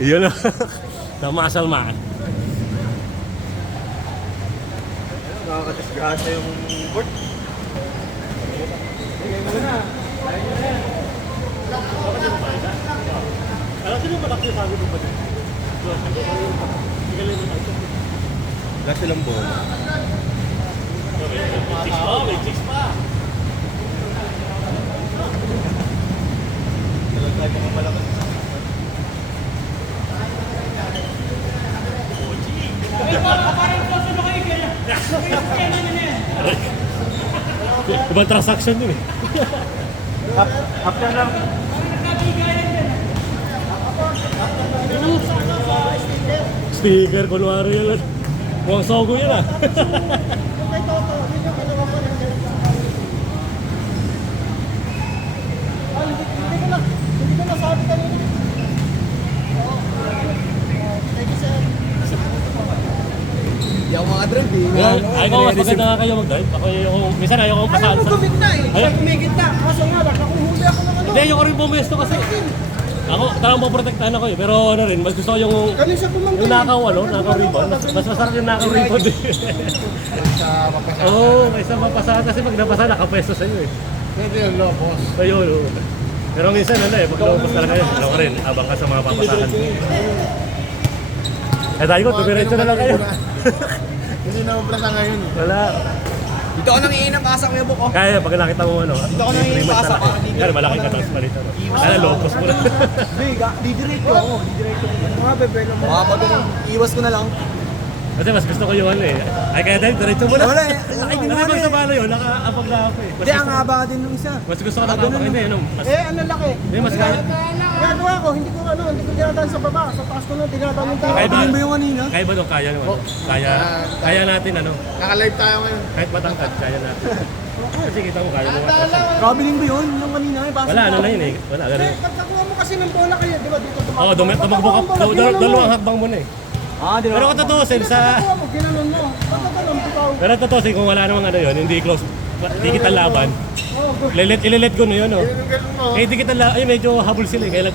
Yun lang. Namasal man. Nakakatisgasa yung board. Sige muna. Alam sino malaki yung sabi mo ba dito? Wala silang bola. May chicks pa. Wala tayo mga malakas. Ibang transaction yun eh. Up na lang. Sticker, kunwari yun. Mukhang sogo yun ah. Hindi ko nasabi kanina. Hindi ako makadrive eh. Ay ko, mas maganda nga kayo mag-drive. Ako yung, minsan ayaw kong pasaan sa... Gumit na eh. Ay. Siya kumigit na. Kaso nga, baka kuhuli ako ng ano. Hindi, ayoko rin bumesto kasi. Ako, talagang poprotektahan ako eh. Pero ano rin, mas gusto ko yung... Kanina siya pumangkin. Yung nakaw, ano? Nakaw ribbon. Mas masarap yung nakaw ribbon eh. Sa mapasama. Oo, kaysa mapasahan kasi pag napasahan, nakapesto sa'yo eh. Pwede yung lobos. Ayun, oo. Pero minsan ano eh, pag lumabas talaga yun, ano ka rin, abang ka sa mga papasahan. Eh tayo ko, tumiretso na lang kayo. Hindi na mabrasa ngayon. Wala. Dito ako nang iinang-asa ko yung buko. Kaya pag nakita mo ano, Dito ako nang iinang-asa ko. kaya malaki ka tapos palito. Kaya locos mo na. Didiretso ako. Didiretso ako. Mga bebe naman. Baka pag iwas ko na lang. Kasi mas gusto ko yung ano eh. Ay kaya dahil, diretso mo na. Wala eh, laki din Kasi naman pag eh. sa balo yun, nakaapag na ako eh. Hindi, ang haba din nung isa. Mas gusto ko nakaapag, hindi ano. Mas, Ano laki? hindi, mas kaya. Gagawa ko, hindi ko dinadaan sa baba. Sa taas ko na, dinadaan yung tao. Kaya Tingin ba yung kanina? Kaya ba doon kaya naman? Kaya natin ano. Naka-live tayo ngayon. Kahit matangkad, kaya natin. Kasi kita mo kaya mo. Grabe din ba yun? Yung kanina eh. Wala, ano na yun eh. Wala, ganun. Pagkakuha mo kasi ng bola kayo, di ba dito Oo, tumakbo ka. Dalawang hakbang mo na eh. Ah, di Pero kung tutusin sa... Pagkakuha mo, ginanon mo. Pagkakuha bitaw. Pero tutusin kung wala namang ano yun, hindi close, hindi kita laban. Ililit ko na yun, oh. Eh, hindi kita laban, medyo habol sila eh,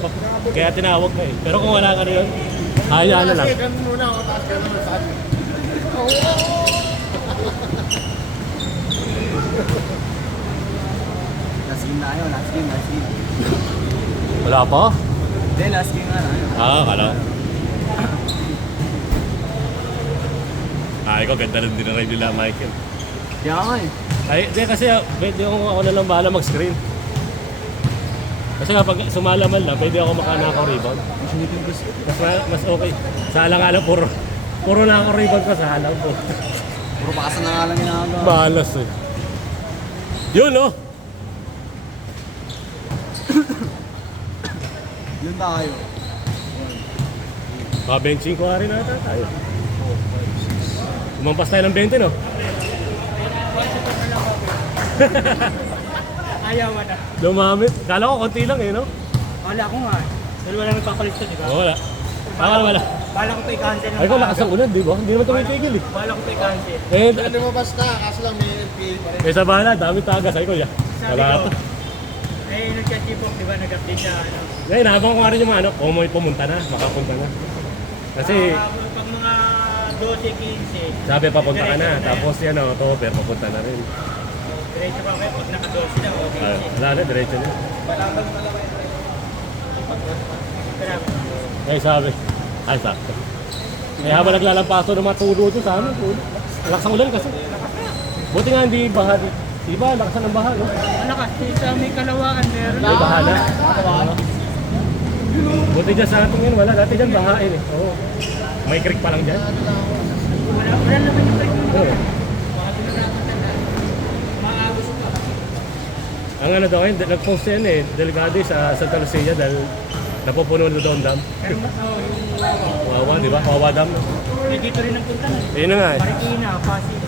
kaya tinawag na eh. Pero kung wala ka na yun, hayaan na lang. Ganun muna ako, taas ka naman sa atin. Last game na kayo, last game. Wala pa? Hindi, last game na tayo. Kala. Ikaw, ganda rin dinarive nila, Michael. Kaya nga eh. Ay, di kasi, pwede ako na lang bahala mag-screen. Kasi kapag sumalaman lang, pwede ako makanakaw rebound. Mas okay. Sa alang-alang, puro nakaw rebound ko sa halang po. Puro pakasan na nga lang ginagawa. Balas eh. Yun, oh! Yun tayo. Benching ko rin nata tayo. Umampas tayo ng 20, no? Ayaw na. Lumamit. Kala ko konti lang eh, no? Wala ko nga. Dahil wala nagpapalit to, di ba? Wala. Wala. Bala ko to i-cancel ng Ay, kung lakas ang ulan, di ba? Hindi naman tumitigil eh. Bala ko to i-cancel. Eh, Lumabas na, kaso lang may LPA pa rin. eh sa bahala, dami tagas. Ay, kuya. Sabi Wala ko, ito. nagka-chipok, di ba? Nag-update siya, ano. Ngayon, habang ko nga rin yung mga ano, kung may pumunta na, makapunta na. Kasi, Pag mga 12-15, sabi papunta ka na. Tapos yan, October, papunta na rin. diretso pa kayo. Pag naka-12 na, okay. Wala na, diretso na. Pero, Ngayon sabi, ay sakto. Eh habang naglalampaso ng mga tulo ito sa amin, tulo. Lakas ang ulan kasi. Buti nga hindi baha dito. Diba, lakasan ng baha, no? ano kasi sa may kalawaan, meron May baha na. Buti dyan sa atin yun, wala. Dati dyan bahain eh. Oo. May creek pa lang dyan. Wala naman yung break. Oo. Baka tinarapan na. Maagos pa. Ang ano daw, nag-post yan eh, delikado sa Santa Lucia dahil napupuno na doon dam. Pero, yung Wawa. Wawa, di ba? Wawa dam. May dito rin ang punta na. Yun na nga eh. Marikina, Pasig.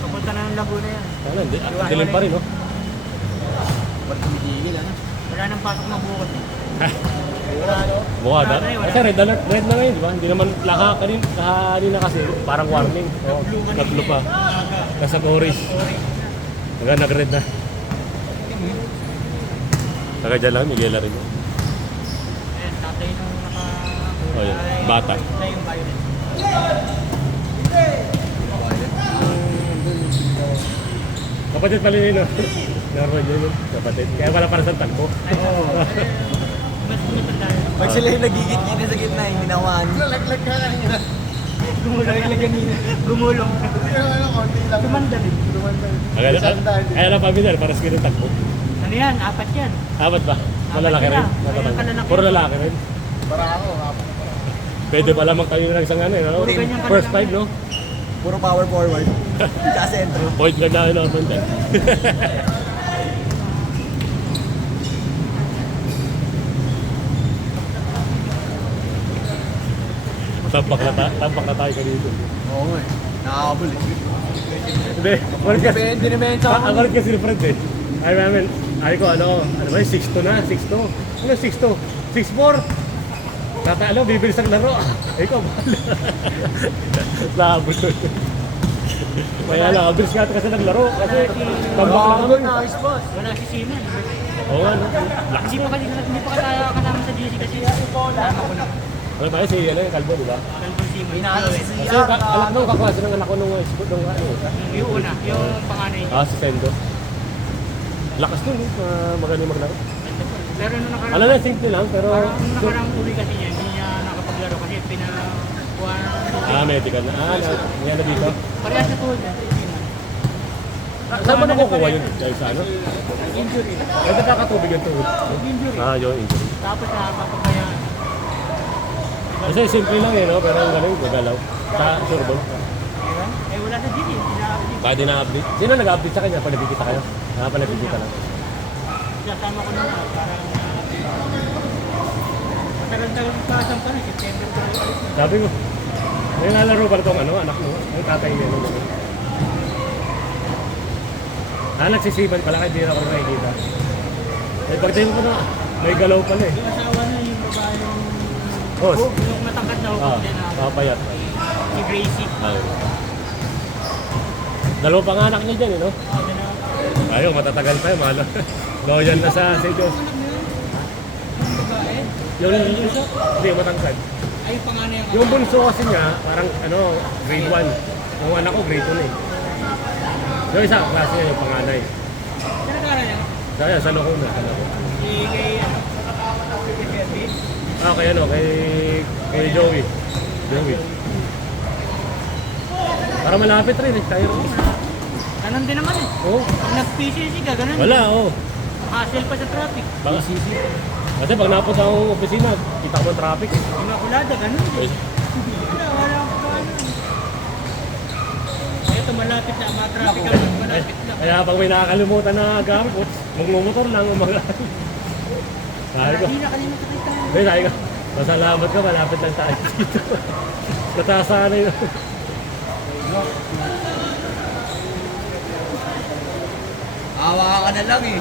Papunta na ng Laguna yan. Ano, dilim pa rin, no? Ba't tumigil, ano? Wala nang pasok na bukas. Mukha dam. Kasi red alert, red na ngayon, di ba? Hindi naman, kanina kasi, parang warning. Oo, tatlo pa. Nasa orange. Hanggang nag-red na. Taga dyan lang, Miguel rin. Ayan, Oh, yun. Bata. Na yung violet. Kapatid pala yun, no? Naroon yun, no? Kapatid. Kaya wala para sa takbo. Mas matanda yun. Pag sila yung nagigit-git sa gitna, yung ginawan. Lalaglag ka kanina. Gumulong. Ano, konti lang. Tumanda din. Kaya na pamilyar, para sa ganun takbo. Ano yan? Apat yan. Apat ba? Malalaki rin? Apat sila. Ayun, kalalaki. Puro lalaki rin? Para ako, apat. Pwede pala magtayo ng isang ano, no? Puro ganyan First kalalaki. five, no? Puro power forward. Sa sentro. Point guard na naman din. Tampak na tayo kanito. Oo nga eh. Nakakabul eh. Hindi, walang kasi. Depende naman sa Ang walang kasi ni Fred eh. Ay namin, ay ko ano ba yun, 6'2 na, 6'2. Ano 6'2? 6'4? Tatalo, bibilis ang laro. Ikaw, bahala. Labot. Kaya lang, bilis nga kasi naglaro. Kasi, tambak lang kami. Nice boss. Wala si Seaman. Oo nga, no? Lakas. Hindi pa tayo kasama sa GC kasi kasama ko na. Ano ba yun, si ano yung kalbo, di ba? Kalbo Seaman. Inaano si Kasi alam nung kaklase ng anak ko nung school, nung ano. Yung una, yung panganay. Si Sendo. Lakas nun, magaling maglaro. Pero nung nakarang, Alam na, simple lang, pero... nung nakarang uli kasi niya, hindi niya nakapaglaro kasi pinakuha. medical na. Yan na dito. Parehas na tuhod niya. Saan mo nakukuha yun? Dahil sa ano? Injury. Ay, nakakatubig yung tuhod. Injury. Yung injury. Tapos nakakapagbayaan. Kasi simple lang eh, no? Pero ang galing, gagalaw. Sa surbol. Eh wala na GC. Bakit di na-update? Sino nag-update sa kanya? Panabikita kayo? Panabikita lang. Kasama ko na parang matagal-tagal pa sa na, September ko rin. Sabi ko, may nalaro ba itong ano, anak mo? Ang tatay niya. Ano, nagsisipan pala kahit di na ako nakikita. Eh, pagtingin ko na, may galaw pala eh. Yung asawa na yung babae yung Oh, yung matangkad na hukog din na payat. si Gracie. Dalawa pa nga anak niya dyan, eh, no? Ayaw, matatagal pa yun, mahal. Loyal na sa St. Joseph. Yung bunso? Hindi, matangkad. Ay, yung panganay yung Yung bunso kasi niya, parang ano, grade 1. Yung anak ko, grade 2 na eh. Yung isa, klase niya, yung panganay. Pinag-aaral niya? Kaya, sa Locona. Kay ano? Kay Bebe? Kay ano, kay Joey. Joey. Para malapit rin eh, tayo rin. Ganun din naman eh. Oo. Pag nag-PCC ka, ganun. Wala, oo. Hassle pa sa traffic. Baka sisi. Kasi pag napunta akong opisina, kita ko ng traffic eh. Immaculada, ganun din. Wala akong paano. Ito malapit na, mga traffic ka lang, malapit lang. Kaya pag may nakakalimutan na gamit, magmumotor lang, sabi ko, Hindi na kanina nakita. hey, sabi ko, masalamat ka, malapit lang tayo dito. Natasanay na. Awa ka na lang eh.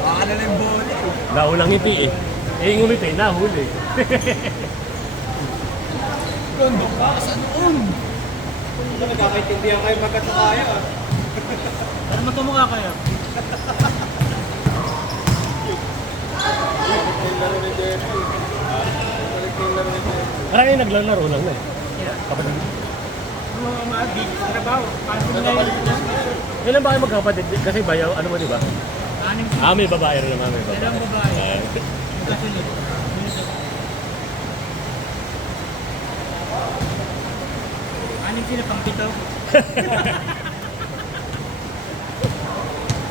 Awa ka na lang yung bola eh. Naulang ngiti eh. Yung ngumiti, nahuli. Rondo ka, saan noon? Nagkakaintindihan kayo magkatakaya. Ano magkamukha kayo? Parang yung naglalaro lang na eh. Kapatid. Mga trabaho. Paano nila yun? Ilan ba kayo magkapatid? Kasi bayaw, ano mo diba? Anim May babae rin naman, may babae. Dalawang babae. Kasunod. Anim sila pang pito.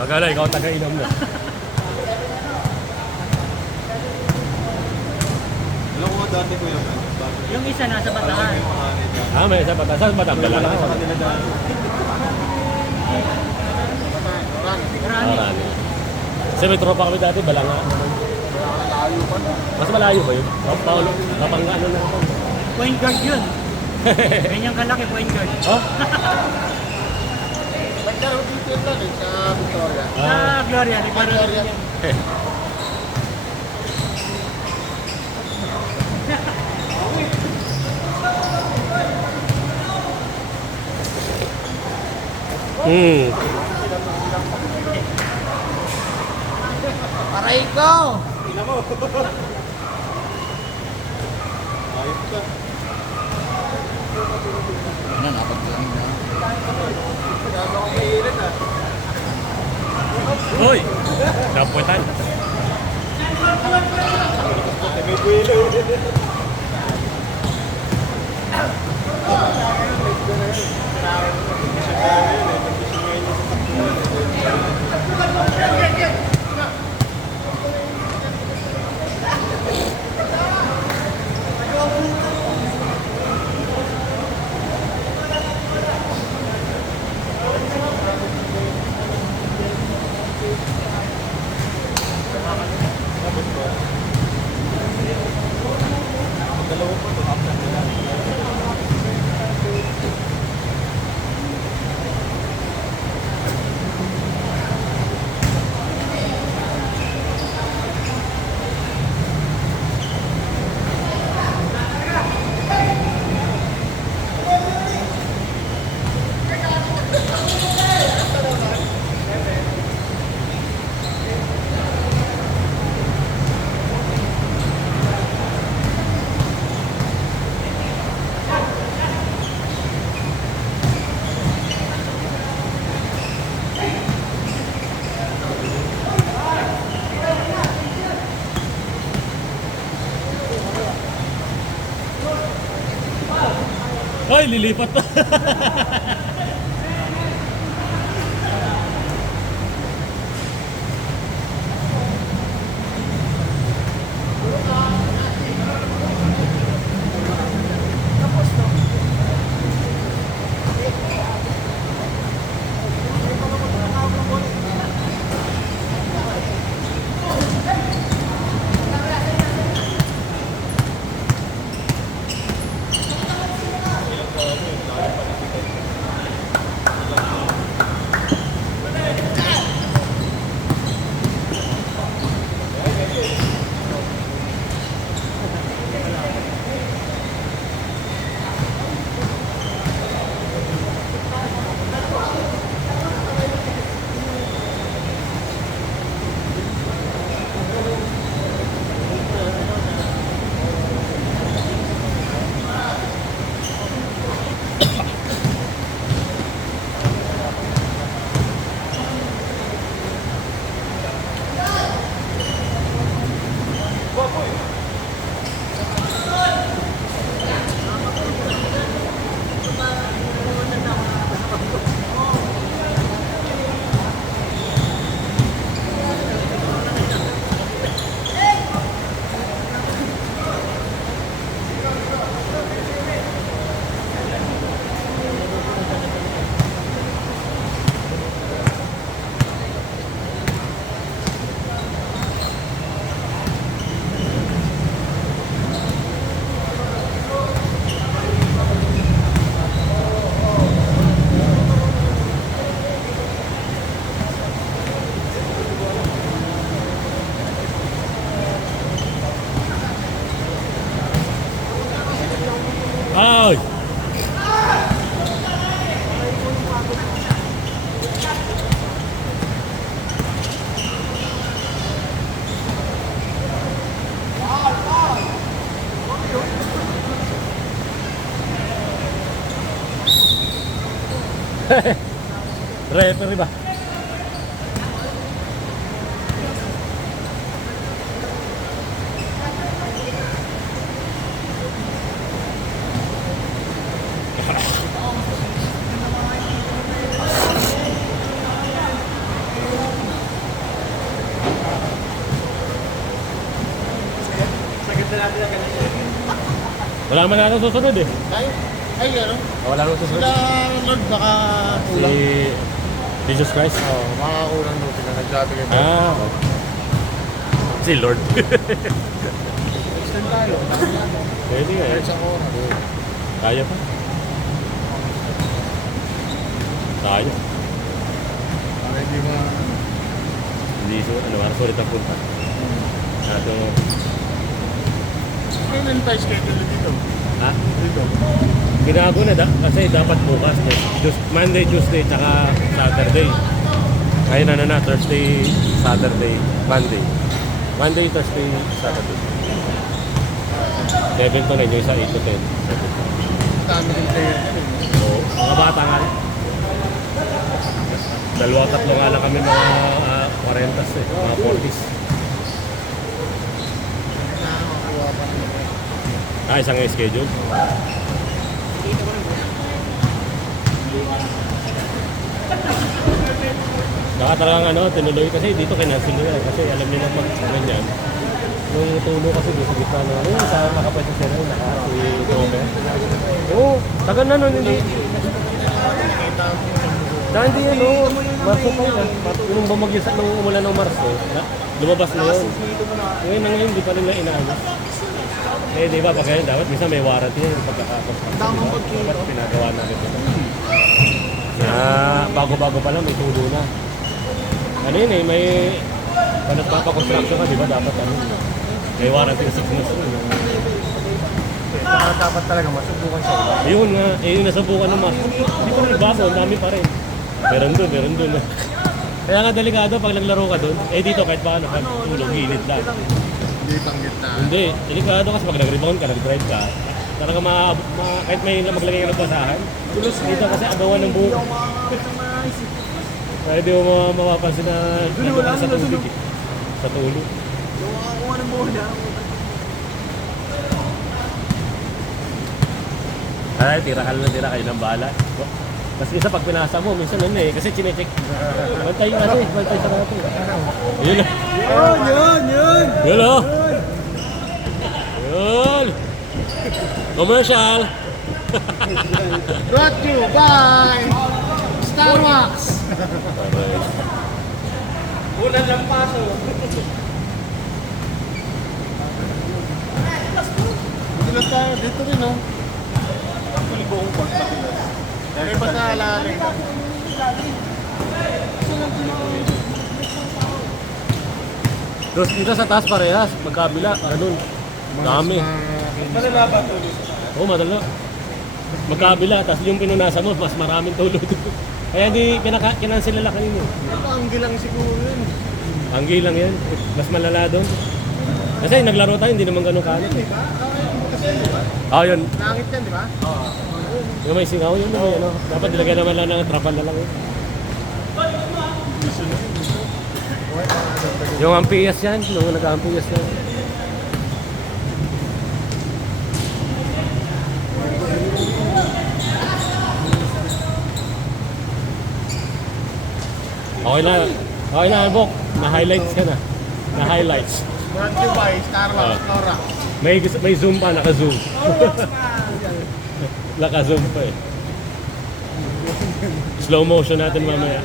Pagkala, ikaw ang taga-inom na. Alam ko dati ko yung Yung isa nasa Bataan. May isa pa. Saan ba ang dalawa? Marami. Marami. Kasi may tropa kami dati, Balanga. Mas malayo ba yun? Paulo, Kapanga, ano na ako. Point guard yun. Ganyang kalaki point guard. Oh? Nagkaro dito lang eh, sa Victoria. Sa Gloria, di ba? Victoria. Aray ko! Ano, napagpangin na. Hoy! Napuwetan. Hoy, lilipat pa. Ay! Referee ba? Wala naman natin susunod eh. Ay, ano? Wala naman susunod. Sila, Lord, baka Si kulang. Jesus Christ. Oo, baka kulang doon sila. Nagsabi kayo. Ah. Si Lord. Extend tayo. Pwede nga eh. Kahit sa oras. Kaya pa. Kaya. Para hindi mo... Hindi so, ano, para sulit ang punta. Ato, Kailan tayo schedule dito? ha? Dito. Ginago na kasi dapat bukas. Monday, Tuesday, tsaka Saturday. Ngayon na Thursday, Saturday, Monday. Monday, Thursday, Saturday. 7 to 9, yung isa 8 to 10. Dami ng player. Oo, mga bata nga. Dalawa, tatlo nga lang kami mga 40s eh, mga 40s. Isang schedule. Saka talagang tinuloy kasi dito kinancel nila kasi alam nila pag ganyan. Nung tulo kasi doon sa gitna na sa nakapwede sila yung si Robert. Oo, tagal na nun, hindi. Dahil hindi Marso pa yun. Nung bumagyo sa nung umulan ng Marso, lumabas na yun. Ngayon, hindi pa nila inaano. Eh, di ba, pag ganyan dapat, minsan may warranty yun pagkakapos. Dapat pinagawa natin ito. Na bago-bago pa lang, may tulo na. Ano yun may pag nagpapakonstruction ka, di ba, dapat may warranty ng 6 months. Dapat talaga masubukan siya. Yun nga, yung nasubukan naman. Hindi pa rin nagbago, ang dami pa rin. Meron doon. Kaya nga delikado pag naglaro ka doon. Eh dito kahit paano, tulog, gilid lang. Hindi tanggit na. Hindi, delikado kasi pag nag-rebound ka, nag-drive ka, talaga kahit may maglagay ka ng basahan, tulos dito kasi agawan ng buhok. Kaya di mo mapapansin na nandun ka sa tubig eh. Sa tulo. Yung ano mo na. Ay, tira kayo ng bala. Kasi isa pag pinasa mo, minsan kasi chinecheck. Bantay sa natin. Yun na. Yun! Yun o. Yun. Commercial. Brought to you by Starbucks! Ulan ng paso. Dito tayo, dito rin oh. Buong pagpakilas. May ba sa alalim? Tapos dito sa taas parehas, magkabila, ganun. Dami. Malala ba ito? Oo, madalo. Magkabila, tapos yung pinunasa mo, mas maraming tulo dito. Kaya hindi kinansel nila kanina. Ito ang gilang siguro yun. Anggi lang yan. Mas malala doon. Kasi naglaro tayo, hindi naman ganun kalat. Di ba? Yun. Langit yan, di ba? Yung may singaw yun, dapat dilagay naman lang ng trapal na lang yun. Yung ampiyas yan, nung nag-ampiyas yan. Okay na, Bok. Na-highlights ka na. Na-highlights. Brought to you by Starbucks, Nora. May zoom pa, naka-zoom. Naka-zoom pa eh. Slow motion natin mamaya.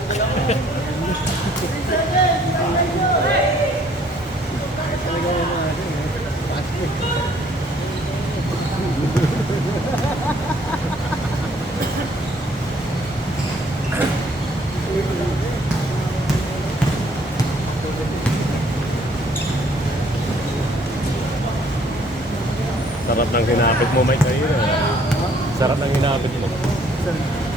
Sarap ng hinapit mo, Mike, kayo na. Sarap ng hinapit mo.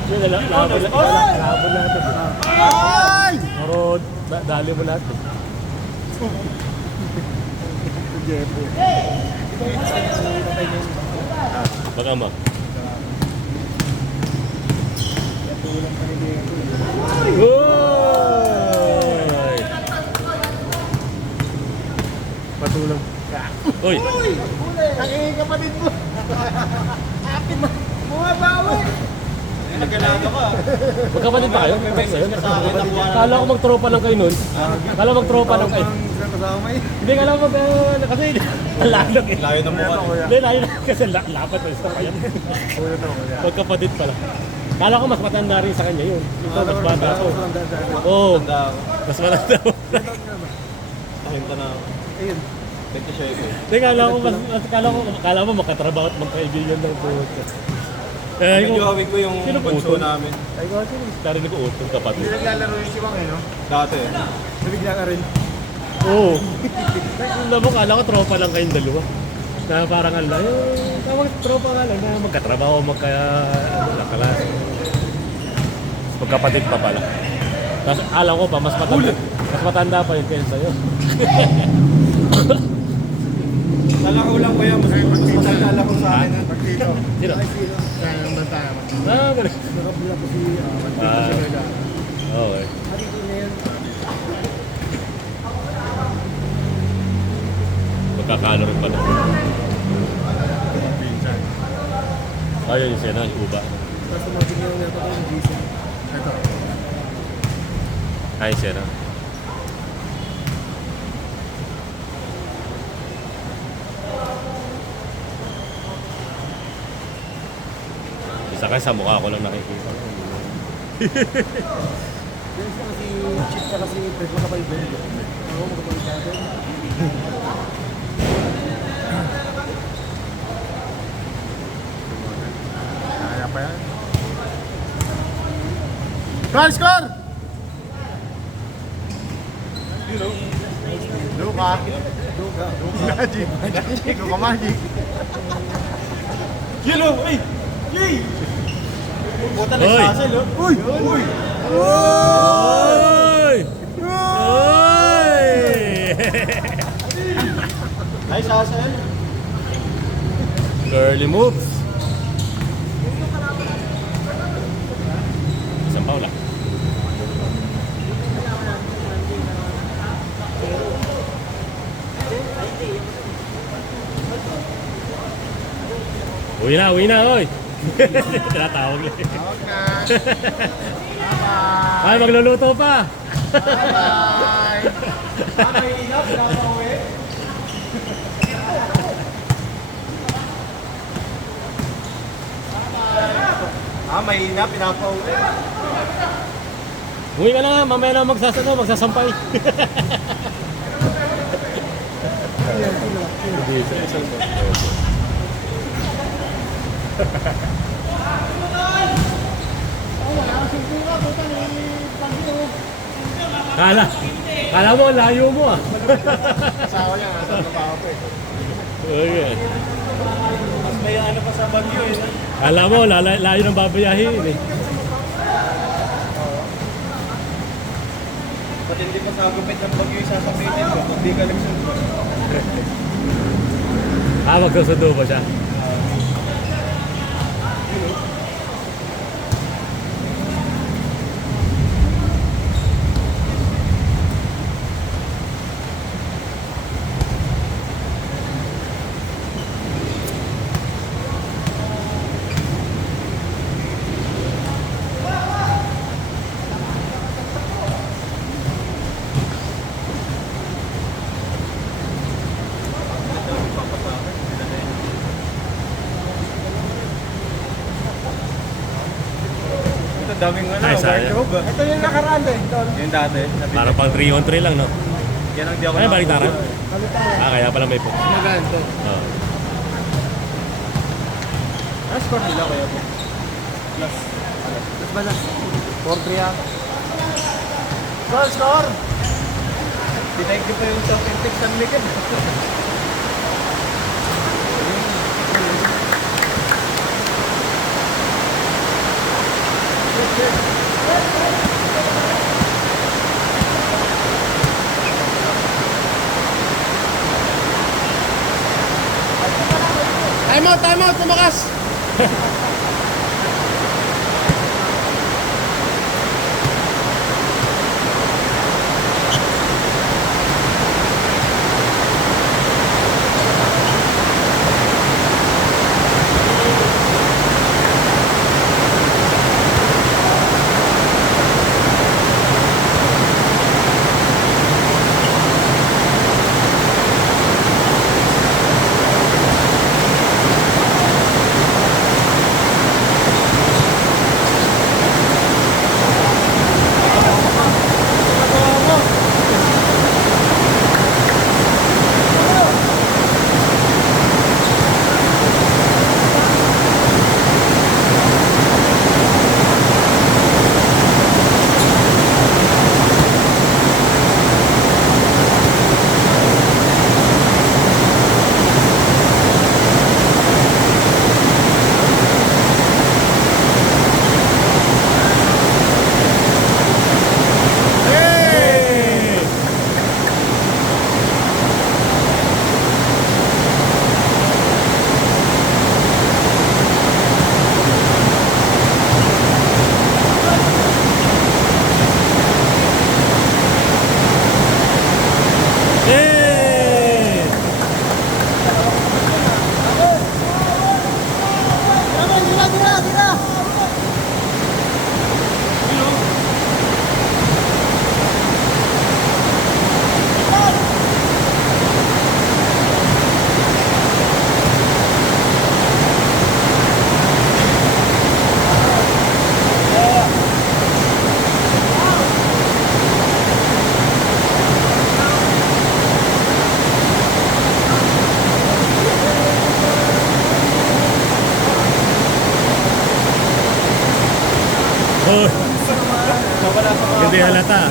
Yun, labon natin. Ay! Pero dali mo natin. Jepo. Baka mo. Uy! Patulong. Uy! Ang kapatid mo. Akin mo. Bumabawi. Nagganado ka. Magkapatid ba kayo? Kala ko magtropa lang kayo nun. Kala magtropa lang kayo. Kasama eh. Hindi, kala ko kasi lalag eh. Layo ng mukha. Hindi, layo na kasi lapat na isa kayo. Kuya to, kuya. Magkapatid pala. Kala ko mas matanda rin sa kanya yun. Ito, mas bata ako. Oo, mas matanda ako. Pahinta na ako. Ayun. Pwede siya ito. Hindi, kala ko makatrabaho at magkaibigan ng buhot ka. Medyo hawig ko yung Sino po bunso utol? namin. Ay, ko sino? Narinig ko utong kapatid. Hindi naglalaro yung si Wang eh, no? Dati. Nabigla ka rin. Oo. Alam mo, kala ko tropa lang kayong dalawa. Na parang yung tawag tropa ka lang na magkatrabaho, magkaklase. Magkapatid pa pala. Tapos alam ko pa, mas matanda pa yun kaysa sa'yo. Kala ko lang kuya, mas matanda sa akin ng dito. Sino? Kaya naman tayo. Ah, wala. Nakabula ko si Ah. si Bella. Okay. Magkakalo rin pala. Pinsan. Ayun yung sena, yung uba. Tapos tumabigyan niya ako ng GC. Ito. Ayun yung sena. Isa kayo sa mukha ko lang nakikita. Yan siya kasi chip ka kasi Fred makapal doon. Ako makapal sa atin. Kaya pa yan. Score! Score! Luka. Luka. Magic. Luka Magic. Yelo! Uy! Yay! Buta na Uy! sa asal, oh. Uy! Uy! Oy! Oy! Ay, sa asal. Girly moves. Isang paula. Uwi na, oy! Tinatawag lang. Tawag na. Bye-bye. Ay, magluluto pa! Bye-bye. May inap, pinapauwi. May inap, pinapauwi. Uwi ka na nga, mamaya na magsasampay. Hindi, isang Kala mo, layo mo ah. Asawa niya, nasa trabaho pa eh. Okay. Mas may ano pa sa Bagyo, eh. Kala mo, layo ng babayahin eh. Ba't hindi pa sa gupit ng Bagyo yung sasapitin mo? Hindi ka nagsundo. Magsusundo pa siya. Ito daming ano, Ay, sayang. wardrobe. Ito yung nakaraan din. Yung dati. Parang pang 3 on 3 lang, no? Yan ang di ako Ay, baliktaran. Ano Kaya pala may po. Maganda. Oh. Ano score nila kaya po? Plus ba na? 4-3 ah. Score! Score! Tinaig ko pa yung self-intex ng Miguel. Time out! Tumakas! di halata.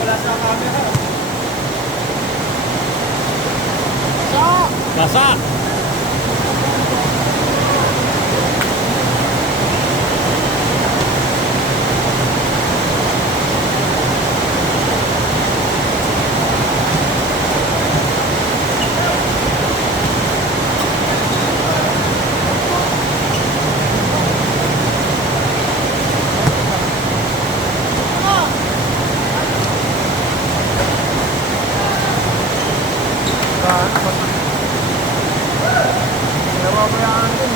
Wala sa camera. Basa! Nababayaan din.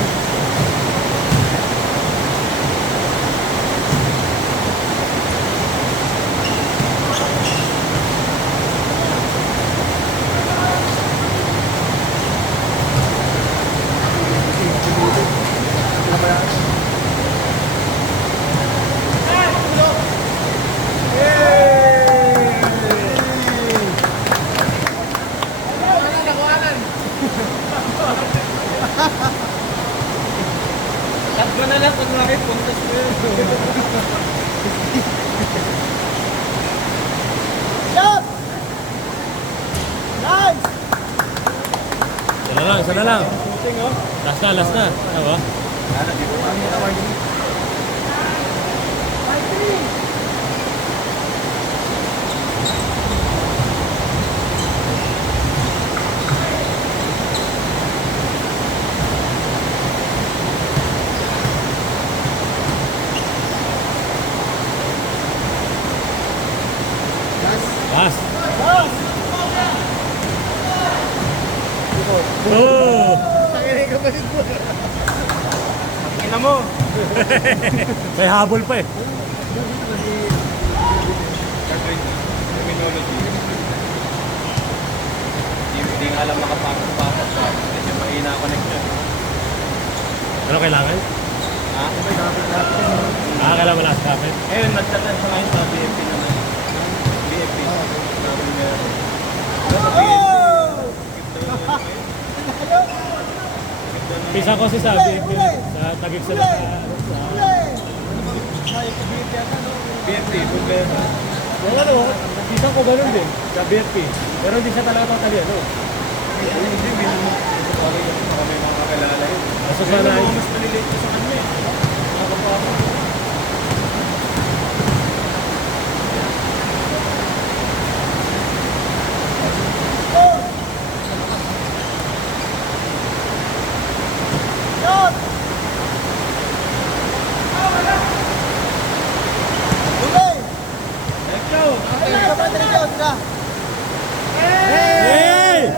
Cut mo na lang kung bakit puntas mo yun. Shot! Nice! Isa na lang. Puting oh. Last na. Diba? Last. Oh! Tanginig ka pa rin po. Tingnan mo. May habol pa eh. Terminology. Hindi nga alam makapasok sa medyo mahina connection. Ano kailangan? Ha? Kailangan last kapit. Ayun, nagtatan sa ngayon sa BFP naman. BFP. Sabi meron. Pisa ko si Sabi sa tagig sa BFP, Bulbera. yung ano, pisa ko ganun din sa BFP. Pero hindi siya talaga italiano. Hindi, minimum. Kami mga kakilala yun. Kaso sana Yung mga mas malilate ko sa kanya eh. Nakapapasok. Hey!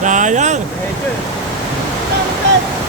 Sayang! Medyo eh.